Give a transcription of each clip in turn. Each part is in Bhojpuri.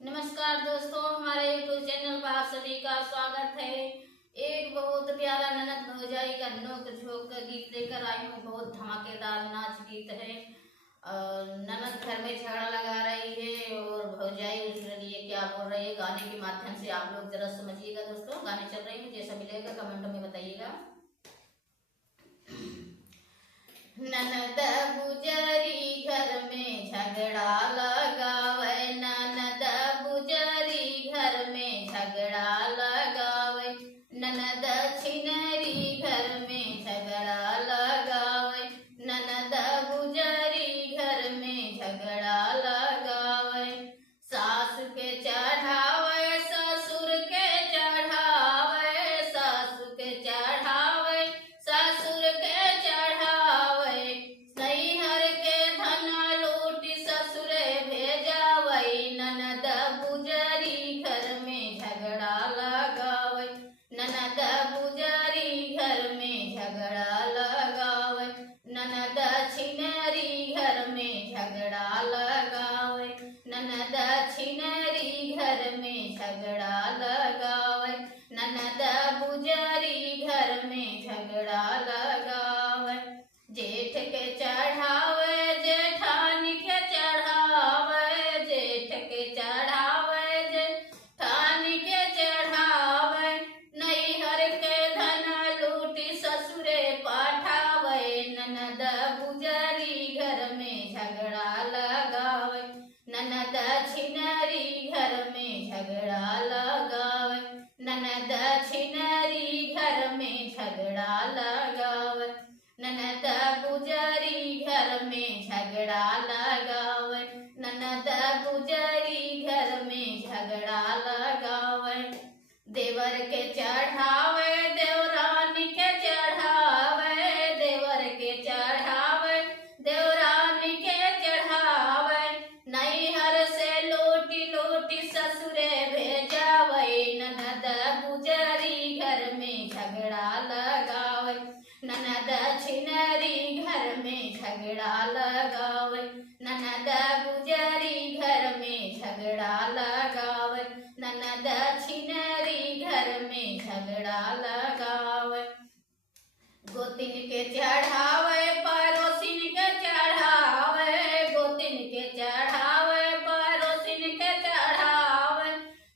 नमस्कार दोस्तों, हमारे YouTube चैनल पर आप सभी का स्वागत है। एक बहुत प्यारा ननद भौजाई का नोक झोंक का गीत लेकर आई हूँ। बहुत धमाकेदार नाच गीत है। ननद घर में झगड़ा लगा रही है और भौजाई उसके लिए क्या बोल रही है, गाने के माध्यम से आप लोग जरा समझिएगा। दोस्तों, गाने चल रहे हैं, जैसा मिलेगा कमेंट में बताइएगा। ननद गुजरी घर में झगड़ा लगावे, ननद गुजरी घर में झगड़ा लगावे, ननद छिनरी घर में झगड़ा लगावे, ननद गुजरी घर में झगड़ा लगावे। सास के चढ़ावे ससुर के चढ़ावे, सास के चढ़ावे ससुर के चढ़ावे, नैहर के धन लूटी ससुरे भेजावे, ननद गुजरी घर में झगड़ा लगावे, ननद गुजरी घर में झगड़ा लगावे, ननद छिनरी घर में झगड़ा लगावे, ननद छिनरी घर में झगड़ा लगावे, ननद गुजरी घर में झगड़ा लगावे। जेठ के चढ़ावे जेठानी के चढ़ावे, जेठ के चढ़ावे जेठानी के चढ़ावे, नैहर के धन लूटी ससुरे पाठावे, ननद गुजरी घर में झगड़ा लगावे, ननद छिनरी घर में झगड़ा लगावे, ननद छिनरी घर में झगड़ा लगावे, ननद गुजरी घर में झगड़ा लगावे, ननद गुजरी घर में झगड़ा लगावे। देवर के चढ़ावे देवरानी के चढ़ावे, देवर के चढ़ावे देवरानी के चढ़ावे, नैहर से लोटी लोटी ससुरे भेजावे, ननद गुजरी घर में झगड़ा लगावे, ननद छिनरी घर में झगड़ा लगावे, ननद गुजरी घर में झगड़ा लगावे, ननद छिनरी घर में झगड़ा लगावे। गोतिन के चढ़ावे पड़ोसिन के चढ़ावे, गोतिन के चढ़ावे पड़ोसिन के चढ़ावे,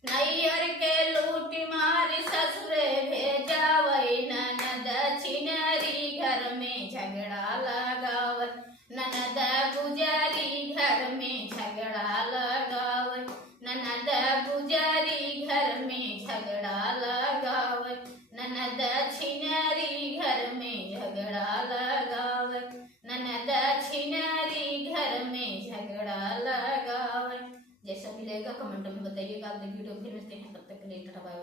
नैहर के लूटी मारी ससुरे भेजावे, ननद छिनरी घर में झगड़ा लगावे, ननद गुजरी घर में झगड़ा लगावे, ननद गुजरी घर में झगड़ा लगावे, ननद छिनरी घर में झगड़ा लगावे, ननद छिनरी घर में झगड़ा लगावे। जैसा मिलेगा कमेंट में बताइएगा। आप वीडियो फिर मिलते हैं, तब तक के लिए टाटा बाय बाय।